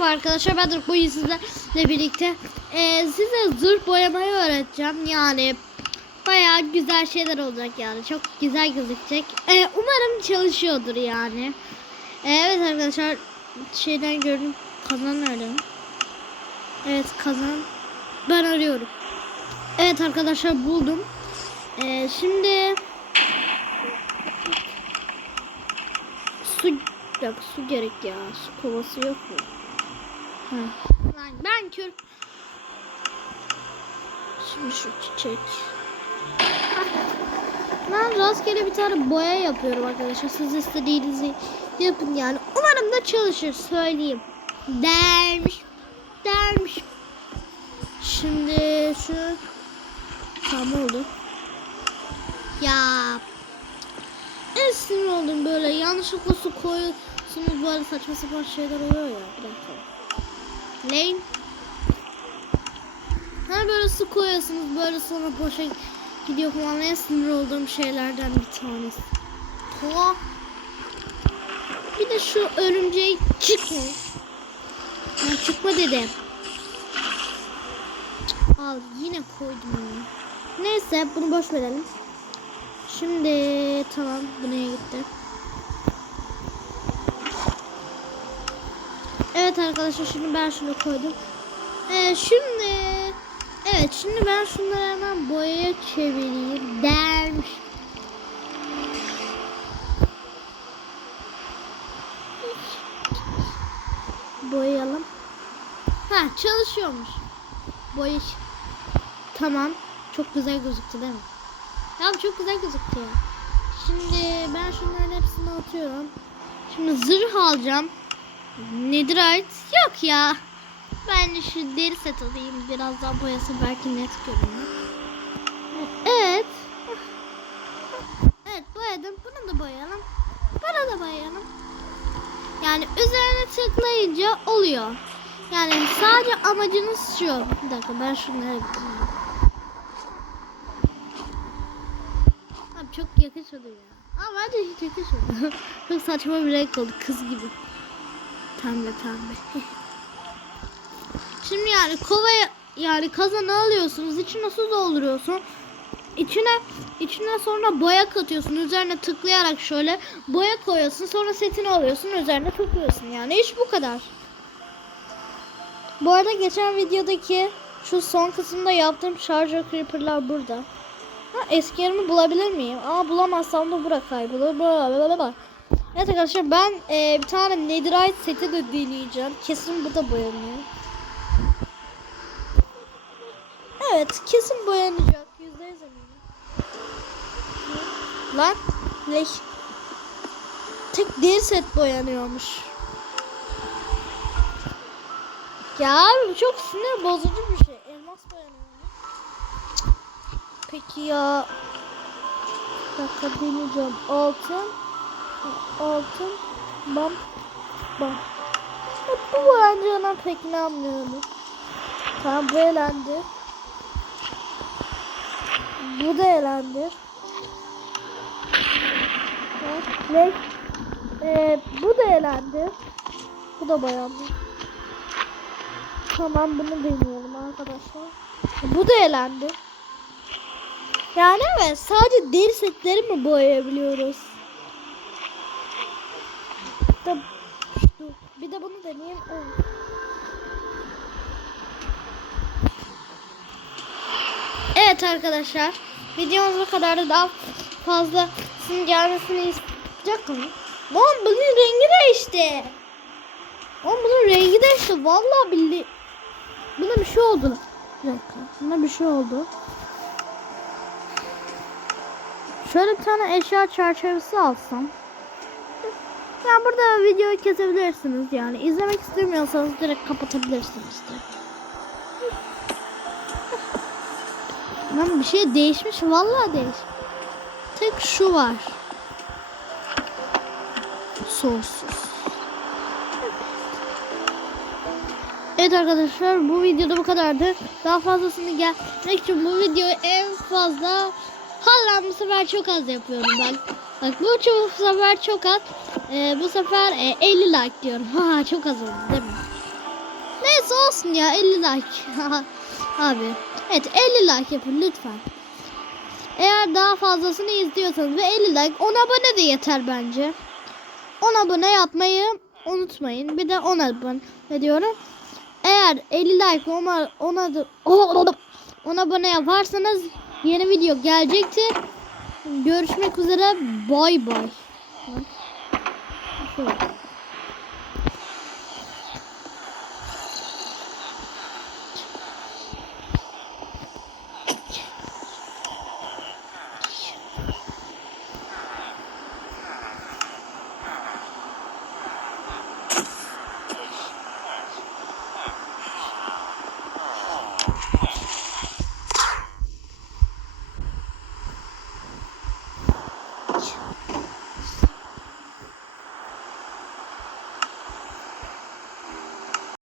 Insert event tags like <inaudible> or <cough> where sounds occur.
Merhaba arkadaşlar ben Doruk bugün sizlerle birlikte e, size zırh boyamayı öğreteceğim. Yani bayağı güzel şeyler olacak yani. Çok güzel gözükecek. E, umarım çalışıyordur yani. E, evet arkadaşlar şeyden gördüm. Kazan nerede evet kazan. Ben arıyorum. Evet arkadaşlar buldum. E, şimdi su yok su gerek ya. Su kovası yok mu Lan ben kör. Şimdi şu çiçek. Ben rastgele bir tane boya yapıyorum arkadaşlar. Siz istediğinizi yapın yani. Umarım da çalışır söyleyeyim. Dermiş. Dermiş. Şimdi şu tamam oldu. Ya en sinir oldum böyle yanlışlıkla su koyuyorsunuz böyle saçma sapan şeyler oluyor ya. Bir dakika. Lane. Hani böyle su koyuyorsunuz böyle sonra boşa gidiyor falan en sinir olduğum şeylerden bir tanesi. Kola. Bir de şu örümceği çıkma. Ben çıkma dedim. Al yine koydum onu. Neyse bunu boş verelim. Şimdi tamam bu neye gitti? Evet arkadaşlar şimdi ben şunu koydum. Ee, şimdi evet şimdi ben şunları hemen boyaya çevireyim dermiş. Boyayalım. Ha çalışıyormuş. Boya. Tamam. Çok güzel gözüktü değil mi? Tamam çok güzel gözüktü ya. Şimdi ben şunların hepsini atıyorum. Şimdi zırh alacağım. Netherite yok ya. Ben de şu deri set alayım. Biraz daha boyası belki net görünür. Evet. Evet boyadım. Bunu da boyayalım. Bunu da boyayalım. Yani üzerine tıklayınca oluyor. Yani sadece amacınız şu. Bir dakika ben şunları. Abi çok yakışmadı ya. Ama bence hiç yakışmadı. <laughs> çok saçma bir renk oldu kız gibi. Pembe pembe. <laughs> Şimdi yani kovaya yani kazanı alıyorsunuz. içine su dolduruyorsun. İçine içine sonra boya katıyorsun. Üzerine tıklayarak şöyle boya koyuyorsun. Sonra setini alıyorsun. Üzerine tıklıyorsun. Yani iş bu kadar. Bu arada geçen videodaki şu son kısımda yaptığım şarjör creeper'lar burada. Ha, eski yerimi bulabilir miyim? Ama bulamazsam da bura kaybolur. Blablabla. Evet arkadaşlar ben e, bir tane netherite seti de deneyeceğim. Kesin bu da boyanıyor. Evet kesin boyanacak. Yüzde yüz eminim. Lan leş. Tek deri set boyanıyormuş. Ya abi çok sinir bozucu bir şey. Elmas boyanıyor. Peki ya. Bir dakika deneyeceğim. Altın. Altın. Bam. Bam. Bu boyancığına pek inanmıyorum. Tamam bu elendi. Bu da elendi. Ve ee, bu da elendi. Bu da boyandı. Tamam bunu deneyelim arkadaşlar. Bu da elendi. Yani evet sadece deri setleri mi boyayabiliyoruz? Da, dur, bir de bunu deneyeyim. Evet. Evet arkadaşlar. Videomuz bu kadar da daha fazlasının gelmesini isteyecek? Lan bunun rengi değişti. Lan bunun rengi değişti. Vallahi billahi. Buna bir şey oldu. Bir dakika. Buna bir şey oldu. Şöyle bir tane eşya çerçevesi alsam. Yani burada videoyu kesebilirsiniz yani. izlemek istemiyorsanız direkt kapatabilirsiniz de. <laughs> Lan bir şey değişmiş. Vallahi değişmiş. Tek şu var. Sonsuz. Evet arkadaşlar bu videoda bu kadardı. Daha fazlasını gelmek için bu videoyu en fazla hala bu sefer çok az yapıyorum. Bak bu, bu sefer çok az. Ee, bu sefer e, 50 like diyorum. <laughs> Ha çok az oldu değil mi? Neyse olsun ya 50 like. <laughs> Abi. Evet 50 like yapın lütfen. Eğer daha fazlasını izliyorsanız ve 50 like 10 abone de yeter bence. 10 abone yapmayı unutmayın. Bir de 10 abone diyorum. Eğer 50 like 10 10 10 abone yaparsanız yeni video gelecektir. Görüşmek üzere. Bay bay. Thank you.